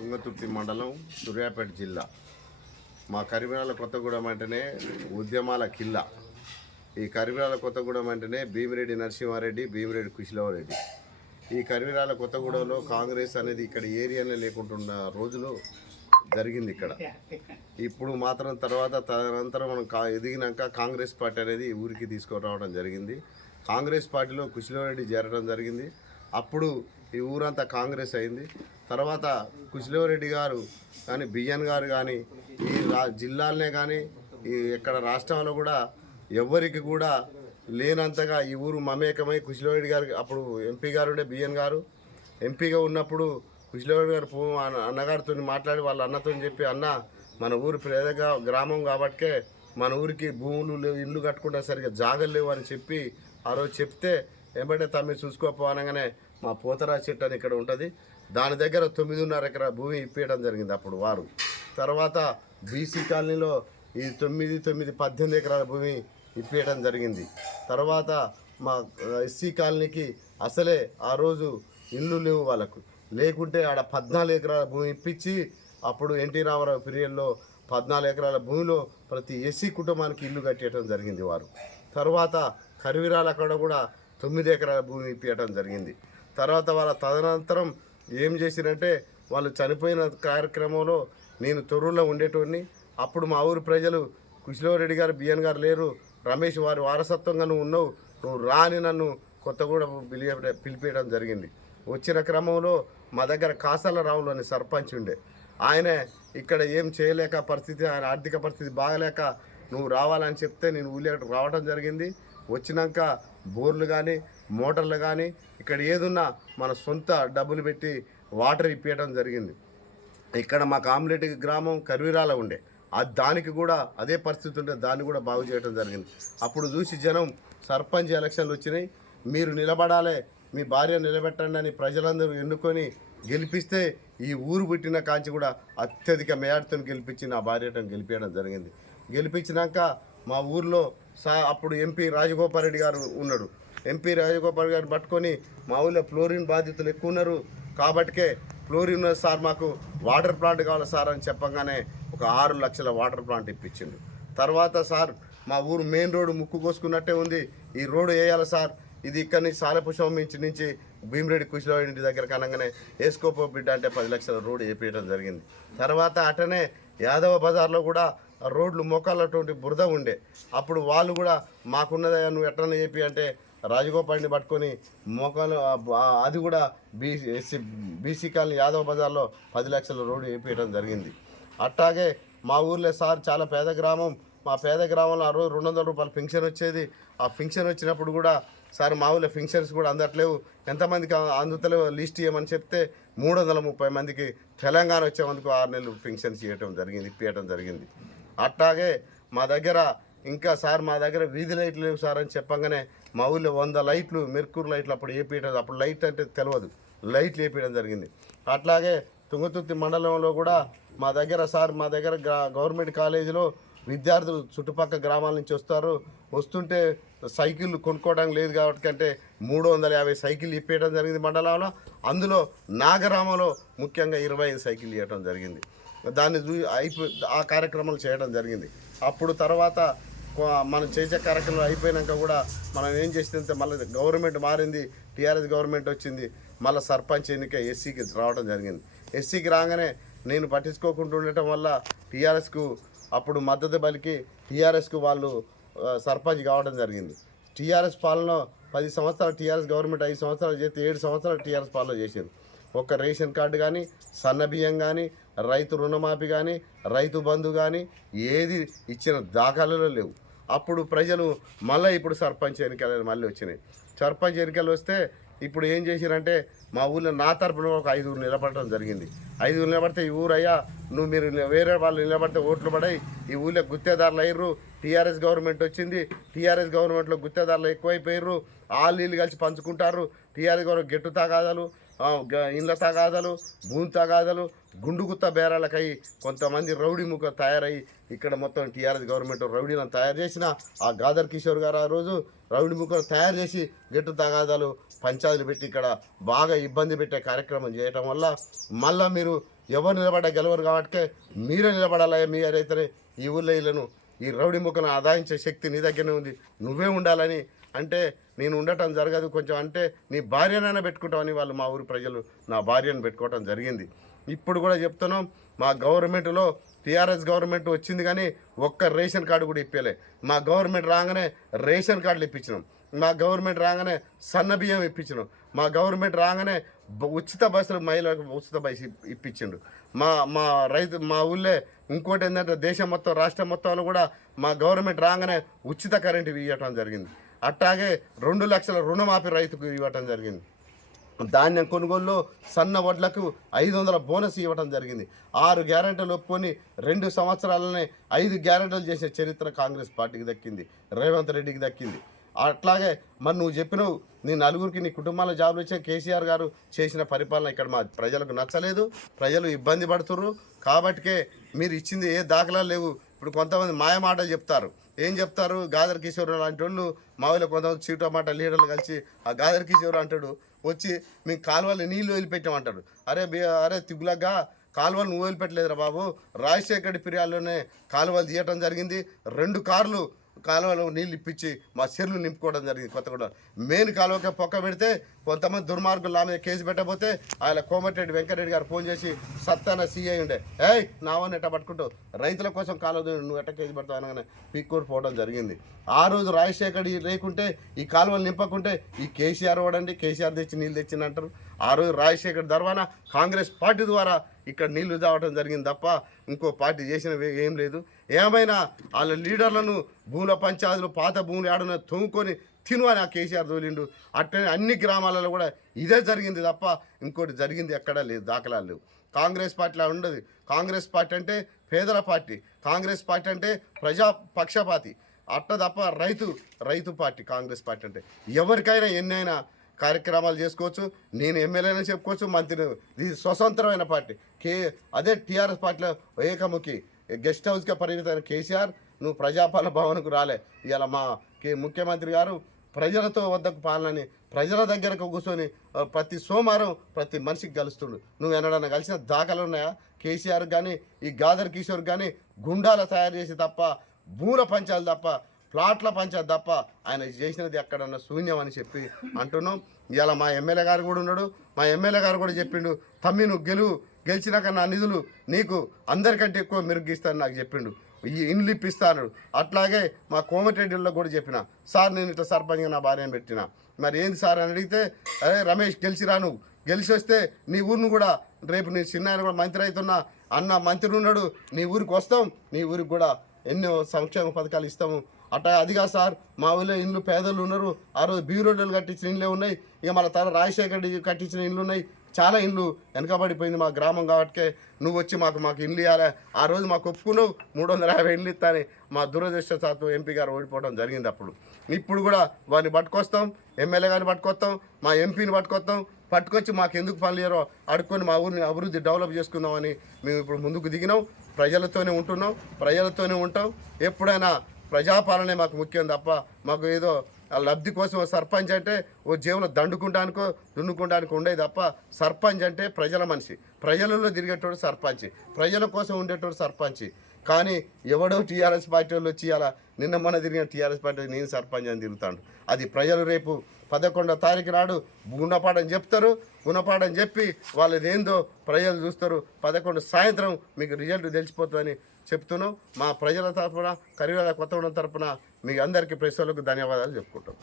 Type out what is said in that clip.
తుంగతుర్తి మండలం సూర్యాపేట జిల్లా. మా కరిమిరాల కొత్తగూడెం అంటేనే ఉద్యమాల కిల్లా. ఈ కరిమిరాల కొత్తగూడెం అంటేనే భీమిరెడ్డి నరసింహారెడ్డి భీమిరెడ్డి కుశలవరెడ్డి. ఈ కరిమిరాల కొత్తగూడెంలో కాంగ్రెస్ అనేది ఇక్కడ ఏరియానే లేకుంటున్న రోజులు జరిగింది ఇక్కడ. ఇప్పుడు మాత్రం తర్వాత తదనంతరం మనం కా ఎదిగినాక కాంగ్రెస్ పార్టీ అనేది ఊరికి తీసుకురావడం జరిగింది. కాంగ్రెస్ పార్టీలో కుశలవరెడ్డి చేరడం జరిగింది. అప్పుడు ఈ ఊరంతా కాంగ్రెస్ అయింది. తర్వాత కుశలవరెడ్డి గారు కానీ బియ్యన్ గారు కానీ ఈ రా జిల్లాలనే కానీ ఈ ఇక్కడ రాష్ట్రంలో కూడా ఎవ్వరికి కూడా లేనంతగా ఈ ఊరు మమేకమై కుశలవరెడ్డి గారు అప్పుడు ఎంపీ గారు ఉండే బియ్యన్ గారు ఎంపీగా ఉన్నప్పుడు కుశలవాడి గారు పో అన్నగారితో మాట్లాడి వాళ్ళ అన్నతో చెప్పి అన్న మన ఊరు పేదగా గ్రామం కాబట్టికే మన ఊరికి భూములు లేవు ఇల్లు కట్టుకుంటే సరిగ్గా జాగలు లేవు అని చెప్పి ఆ రోజు చెప్తే ఏమంటే తమ్మి చూసుకోపోనగానే మా పోతరా చెట్టు అని ఇక్కడ ఉంటుంది. దాని దగ్గర తొమ్మిదిన్నర ఎకరా భూమి ఇప్పించడం జరిగింది అప్పుడు వారు. తర్వాత బీసీ కాలనీలో ఈ తొమ్మిది తొమ్మిది పద్దెనిమిది ఎకరాల భూమి ఇప్పించడం జరిగింది. తర్వాత మా ఎస్సీ కాలనీకి అసలే ఆ రోజు ఇల్లు లేవు వాళ్ళకు. లేకుంటే ఆడ పద్నాలుగు ఎకరాల భూమి ఇప్పించి అప్పుడు ఎన్టీ రామారావు పీరియడ్లో పద్నాలుగు ఎకరాల భూమిలో ప్రతి ఎస్సీ కుటుంబానికి ఇల్లు కట్టేయడం జరిగింది వారు. తర్వాత కరివిరాల కూడా తొమ్మిది ఎకరాల భూమి ఇప్పించడం జరిగింది. తర్వాత వాళ్ళ తదనంతరం ఏం చేసిరంటే వాళ్ళు చనిపోయిన కార్యక్రమంలో నేను తొర్రూరులో ఉండేటోడిని. అప్పుడు మా ఊరు ప్రజలు కుశలవరెడ్డి గారు బిఎన్ గారు లేరు. రమేష్ వారి వారసత్వంగా నువ్వు ఉన్నావు. నువ్వు రాని నన్ను కొత్తగూడెం పిలియ పిలిపేయడం జరిగింది. వచ్చిన క్రమంలో మా దగ్గర కాసాల రావులు అని సర్పంచ్ ఉండే. ఆయన ఇక్కడ ఏం చేయలేక పరిస్థితి ఆయన ఆర్థిక పరిస్థితి బాగలేక నువ్వు రావాలని చెప్తే నేను ఊళ్ళో రావడం జరిగింది. వచ్చినాక బోర్లు కానీ మోటార్లు కానీ ఇక్కడ ఏదున్నా మన సొంత డబ్బులు పెట్టి వాటర్ ఇప్పించడం జరిగింది. ఇక్కడ మా కామ్లెట్ గ్రామం కర్వీరాల ఉండే. అది దానికి కూడా అదే పరిస్థితి ఉంటే దాన్ని కూడా బాగు చేయడం జరిగింది. అప్పుడు చూసి జనం సర్పంచ్ ఎలక్షన్లు వచ్చినాయి. మీరు నిలబడాలి మీ భార్య నిలబెట్టండి అని ప్రజలందరూ ఎన్నుకొని గెలిపిస్తే ఈ ఊరు పుట్టిన కాంచి కూడా అత్యధిక మేడతో గెలిపించి నా భార్యటం గెలిపించడం జరిగింది. గెలిపించినాక మా ఊర్లో సా అప్పుడు ఎంపీ రాజగోపాల్ రెడ్డి గారు ఉన్నాడు. ఎంపీ రాజగోపాల్ గారు పట్టుకొని మా ఊళ్ళో ఫ్లోరిన్ బాధితులు ఎక్కువ ఉన్నారు. కాబట్టికే ఫ్లోరిన్ ఉన్నది సార్ మాకు వాటర్ ప్లాంట్ కావాలి సార్ అని చెప్పగానే ఒక ఆరు లక్షల వాటర్ ప్లాంట్ ఇప్పించిండు. తర్వాత సార్ మా ఊరు మెయిన్ రోడ్డు ముక్కు కోసుకున్నట్టే ఉంది. ఈ రోడ్డు వేయాలి సార్. ఇది ఇక్కడ నుంచి సాలపుష్పం నుంచి నుంచి భీమిరెడ్డి కుశలరావు ఇంటి దగ్గర కనగానే వేసుకోపో బిడ్డ అంటే పది లక్షల రోడ్డు వేపించడం జరిగింది. తర్వాత అటనే యాదవ బజార్లో కూడా రోడ్లు మోకాళ్ళటువంటి బురద ఉండే. అప్పుడు వాళ్ళు కూడా మాకున్నదయ్యా నువ్వు ఎట్లనే చెప్పి అంటే రాజగోపాల్ని పట్టుకొని మోకాలు అది కూడా BC SC BC colony Yadava బజార్లో పది లక్షల రోడ్డు వేపించడం జరిగింది. అట్టాగే మా ఊర్లో సార్ చాలా పేద గ్రామం. మా పేద గ్రామంలో ఆ రోజు రెండు వందల రూపాయలు పెన్షన్ వచ్చేది. ఆ ఫింక్షన్ వచ్చినప్పుడు కూడా సార్ మా ఊళ్ళో ఫింక్షన్స్ కూడా అందట్లేవు. ఎంతమందికి అందుతలేవు లిస్ట్ ఇవ్వమని చెప్తే మూడు వందల ముప్పై మందికి తెలంగాణ వచ్చేందుకు ఆరు నెలలు ఫింక్షన్స్ ఇవ్వటం జరిగింది ఇప్పించడం జరిగింది. అట్లాగే మా దగ్గర ఇంకా సార్ మా దగ్గర వీధి లైట్లు లేవు సార్ అని చెప్పంగానే మా ఊళ్ళో వంద లైట్లు మెర్కూర్ లైట్లు అప్పుడు వేపించడం అప్పుడు లైట్ అంటే తెలియదు లైట్లు వేపించడం జరిగింది. అట్లాగే తుంగతుర్తి మండలంలో కూడా మా దగ్గర సార్ మా దగ్గర గ్రా- గవర్నమెంట్ కాలేజీలో విద్యార్థులు చుట్టుపక్కల గ్రామాల నుంచి వస్తారు. వస్తుంటే సైకిల్ కొనుక్కోవడానికి లేదు కాబట్టి అంటే మూడు వందల యాభై సైకిల్ ఇప్పేయడం జరిగింది మండలంలో. అందులో నా గ్రామంలో ముఖ్యంగా ఇరవై ఐదు సైకిల్ ఇవ్వడం జరిగింది. దాన్ని చూ అయిపో ఆ కార్యక్రమాలు చేయడం జరిగింది. అప్పుడు తర్వాత మనం చేసే కార్యక్రమం అయిపోయినాక కూడా మనం ఏం చేసిందంటే మళ్ళీ గవర్నమెంట్ మారింది టీఆర్ఎస్ గవర్నమెంట్ వచ్చింది. మళ్ళీ సర్పంచ్ ఎన్నిక ఎస్సీకి రావడం జరిగింది. ఎస్సీకి రాగానే నేను పట్టించుకోకుండా ఉండటం వల్ల టీఆర్ఎస్కు అప్పుడు మద్దతు పలికి టీఆర్ఎస్కు వాళ్ళు సర్పంచ్ కావడం జరిగింది. టీఆర్ఎస్ పాలన పది సంవత్సరాలు టీఆర్ఎస్ గవర్నమెంట్ ఐదు సంవత్సరాలు చేస్తే ఏడు సంవత్సరాలు టీఆర్ఎస్ పాలన చేశారు ఒక్క రేషన్ కార్డు కానీ సన్న బియ్యం కానీ రైతు రుణమాఫీ కానీ రైతు బంధు కానీ ఏది ఇచ్చిన దాఖలలో లేవు. అప్పుడు ప్రజలు మళ్ళీ ఇప్పుడు సర్పంచ్ ఎన్నికలు మళ్ళీ వచ్చినాయి. సర్పంచ్ ఎన్నికలు వస్తే ఇప్పుడు ఏం చేసిరంటే మా ఊళ్ళో నా తరపున ఒక ఐదుగురు నిలబడటం జరిగింది. ఐదుగురు నిలబడితే ఈ ఊరయ్యా నువ్వు మీరు వేరే వాళ్ళు నిలబడితే ఓట్లు పడాయి ఈ ఊళ్ళో గుత్తేదారులు అయ్యారు టీఆర్ఎస్ గవర్నమెంట్ వచ్చింది టీఆర్ఎస్ గవర్నమెంట్లో గుత్తేదారులు ఎక్కువైపోయారు వాళ్ళు నీళ్ళు కలిసి పంచుకుంటారు టీఆర్ఎస్ గవర్నమెంట్ గెట్టు తాగాదాలు ఇండ్ల తగాదాలు భూమి తగాదలు గుండుగుత్త బేరాలకై కొంతమంది రౌడీ ముఖ తయారై ఇక్కడ మొత్తం టీఆర్ఎస్ గవర్నమెంట్ రౌడీలను తయారు చేసిన ఆ గాదర్ కిషోర్ గారు ఆ రోజు రౌడీ ముఖలు తయారు చేసి గట్టు తగాదాలు పంచాయతీలు పెట్టి ఇక్కడ బాగా ఇబ్బంది పెట్టే కార్యక్రమం చేయటం వల్ల మళ్ళీ మీరు ఎవరు నిలబడ్డా గెలవరు కాబట్టి మీరే నిలబడాలి మీరైతే ఈ ఊళ్ళో ఈ రౌడీ ముఖను ఆదాయించే శక్తి నీ దగ్గరనే ఉంది. నువ్వే ఉండాలని అంటే నేను ఉండటం జరగదు కొంచెం అంటే నీ భార్యనైనా పెట్టుకుంటామని వాళ్ళు మా ఊరి ప్రజలు నా భార్యను పెట్టుకోవటం జరిగింది. ఇప్పుడు కూడా చెప్తున్నాం మా గవర్నమెంట్లో టీఆర్ఎస్ గవర్నమెంట్ వచ్చింది కానీ ఒక్క రేషన్ కార్డు కూడా ఇప్పలే. మా గవర్నమెంట్ రాగానే రేషన్ కార్డులు ఇప్పించినాం. మా గవర్నమెంట్ రాగానే సన్న బియ్యం ఇప్పించినాం. మా గవర్నమెంట్ రాగానే ఉచిత బస్సులు మహిళలకు ఉచిత బస్సు ఇప్పించిండు. మా మా రైతు మా ఊళ్ళే ఇంకోటి ఏంటంటే దేశం మొత్తం రాష్ట్రం మొత్తంలో కూడా మా గవర్నమెంట్ రాగానే ఉచిత కరెంటు ఇవ్వటం జరిగింది. అట్లాగే రెండు లక్షల రుణమాఫీ రైతుకు ఇవ్వటం జరిగింది. ధాన్యం కొనుగోలులో సన్న వడ్లకు ఐదు వందల బోనస్ ఇవ్వడం జరిగింది. ఆరు గ్యారెంటీలు ఒప్పుకొని రెండు సంవత్సరాలనే ఐదు గ్యారెంటీలు చేసే చరిత్ర కాంగ్రెస్ పార్టీకి దక్కింది. రేవంత్ రెడ్డికి దక్కింది. అట్లాగే మరి నువ్వు చెప్పినవు నీ నలుగురికి నీ కుటుంబాల జాబులు ఇచ్చే కేసీఆర్ గారు చేసిన పరిపాలన ఇక్కడ మా ప్రజలకు నచ్చలేదు ప్రజలు ఇబ్బంది పడుతుర్రు. కాబట్టికే మీరు ఇచ్చింది ఏ దాఖలాలు లేవు. ఇప్పుడు కొంతమంది మాయ మాటలు చెప్తారు. ఏం చెప్తారు? గాదర్ కిషోర్ లాంటి వాళ్ళు మావిలో కొంతమంది చీటమాట లీడర్లు కలిసి ఆ గాదర్ కిషోర్ అంటాడు వచ్చి మేము కాలువలు నీళ్ళు వదిలిపెట్టామంటాడు. అరే అరే తిగులగ్గా కాలువలు నువ్వు వదిలిపెట్టలేదురా బాబు. రాజశేఖర్ ఫిర్యాదులోనే కాలువలు తీయటం జరిగింది. రెండు కార్లు కాలువలో నీళ్ళు ఇప్పించి మా చెర్లు నింపుకోవడం జరిగింది కొత్తగూడ మెయిన్ కాలువకే పొక్క పెడితే కొంతమంది దుర్మార్గులు నా మీద కేసు పెట్టబోతే ఆయన కోమటిరెడ్డి వెంకటరెడ్డి గారు ఫోన్ చేసి సత్తాన సీఐ ఉండే. ఏయ్ నావని ఎట్ట పట్టుకుంటూ రైతుల కోసం కాలువ నువ్వు ఎట్ట కేసు పెడతావు అనగానే పీక్కూరు పోవడం జరిగింది. ఆ రోజు రాజశేఖర్ లేకుంటే ఈ కాలువలు నింపకుంటే ఈ కేసీఆర్ వాడండి కేసీఆర్ తెచ్చి నీళ్ళు తెచ్చిందంటారు. ఆ రోజు రాజశేఖర్ దర్వాన కాంగ్రెస్ పార్టీ ద్వారా ఇక్కడ నీళ్ళు తాగడం జరిగింది తప్ప ఇంకో పార్టీ చేసిన ఏం లేదు. ఏమైనా వాళ్ళ లీడర్లను భూముల పంచాయతీలు పాత భూములు ఆడన తొంగుకొని తిను అని ఆ కేసీఆర్ తోలిండు. అట్లనే అన్ని గ్రామాలలో కూడా ఇదే జరిగింది తప్ప ఇంకోటి జరిగింది ఎక్కడా లేదు దాఖలాలు లేవు. కాంగ్రెస్ పార్టీలో ఉండదు. కాంగ్రెస్ పార్టీ అంటే పేదల పార్టీ. కాంగ్రెస్ పార్టీ అంటే ప్రజా పక్షపాతి. అట్ట తప్ప రైతు రైతు పార్టీ కాంగ్రెస్ పార్టీ అంటే. ఎవరికైనా ఎన్నైనా కార్యక్రమాలు చేసుకోవచ్చు నేను ఎమ్మెల్యేనే చెప్పుకోవచ్చు మంత్రి ఇది స్వతంత్రమైన పార్టీ. కే అదే టీఆర్ఎస్ పార్టీలో ఏకముఖి గెస్ట్ హౌస్గా పరిమితమైన కేసీఆర్ నువ్వు ప్రజాపాలన భవన్కు రాలే. ఇలా మా కే ముఖ్యమంత్రి గారు ప్రజలతో వద్దకు పాలనని ప్రజల దగ్గరకు కూర్చొని ప్రతి సోమవారం ప్రతి మనిషికి కలుస్తుండు. నువ్వు ఎన్నడన్నా కలిసిన దాఖలు ఉన్నాయా? కేసీఆర్ కానీ ఈ గాదర్ కిషోర్ కానీ గుండాల తయారు చేసి తప్ప భూల పంచాలు తప్ప ప్లాట్ల పంచాయత్ తప్ప ఆయన చేసినది ఎక్కడన్నా శూన్యం అని చెప్పి అంటున్నాం. ఇవాళ మా ఎమ్మెల్యే గారు కూడా ఉన్నాడు. మా ఎమ్మెల్యే గారు కూడా చెప్పిండు తమ్మి నువ్వు గెలువు గెలిచినాక నా నిధులు నీకు అందరికంటే ఎక్కువ మెరుగ్గిస్తాను నాకు చెప్పిండు. ఈ ఇండ్లు ఇప్పిస్తాను అట్లాగే మా కోమటిరెడ్డిలో కూడా చెప్పిన సార్ నేను ఇట్లా సర్పంచ్గా నా భార్యను పెట్టిన. మరి ఏంది సార్ అని అడిగితే అరే రమేష్ గెలిచిరా నువ్వు? గెలిచి వస్తే నీ ఊరిని కూడా రేపు నీ చిన్న ఆయన కూడా మంత్రి అవుతున్నా. అన్న మంత్రి ఉన్నాడు. నీ ఊరికి వస్తాం. నీ ఊరికి కూడా ఎన్నో సంక్షేమ పథకాలు ఇస్తాము. అట్లా అదిగా సార్ మా ఊళ్ళో ఇండ్లు పేదలు ఉన్నారు. ఆ రోజు బీరోడ్లు కట్టించిన ఇండ్లే ఉన్నాయి. ఇక మన తల రాజశేఖర్ రెడ్డి కట్టించిన ఇండ్లు ఉన్నాయి. చాలా ఇండ్లు వెనకబడిపోయింది మా గ్రామం కాబట్టి. నువ్వు వచ్చి మాకు మాకు ఇండ్లు ఇవ్వాలి ఆ రోజు మాకు ఒప్పుకున్నావు. మూడు వందల యాభై ఇండ్లు ఇస్తాని మా దురదృష్టశాత్తు ఎంపీ గారు ఓడిపోవడం జరిగింది అప్పుడు. ఇప్పుడు కూడా వారిని పట్టుకొస్తాం ఎమ్మెల్యే గారిని పట్టుకొస్తాం మా ఎంపీని పట్టుకొస్తాం. పట్టుకొచ్చి మాకు ఎందుకు పనులు లేరో అడుక్కొని మా ఊరిని అభివృద్ధి డెవలప్ చేసుకుందామని మేము ఇప్పుడు ముందుకు దిగినాం. ప్రజలతోనే ఉంటున్నాం ప్రజలతోనే ఉంటాం. ఎప్పుడైనా ప్రజాపాలనే మాకు ముఖ్యం తప్ప మాకు ఏదో ఆ లబ్ధి కోసం ఓ సర్పంచ్ అంటే ఓ జేబులో దండుకుండానికో దున్నుకోవడానికి ఉండేది తప్ప సర్పంచ్ అంటే ప్రజల మనిషి. ప్రజలలో తిరిగేటోడు సర్పంచ్. ప్రజల కోసం ఉండేటోడు సర్పంచ్. కానీ ఎవడో టీఆర్ఎస్ పార్టీ వాళ్ళు వచ్చి అలా నిన్న మొన్న తిరిగిన టీఆర్ఎస్ పార్టీ నేను సర్పంచ్ అని తిరుగుతాడు. అది ప్రజలు రేపు పదకొండో తారీఖు నాడు గుణపాఠం చెప్తారు. గుణపాఠం చెప్పి వాళ్ళది ఏందో ప్రజలు చూస్తారు. పదకొండు సాయంత్రం మీకు రిజల్ట్ తెలిసిపోతుందని చెప్తున్నాం. మా ప్రజల తరఫున కరీంనగర్ కొత్తగూడెం తరఫున మీ అందరికీ ప్రశ్నలకు ధన్యవాదాలు చెప్పుకుంటాం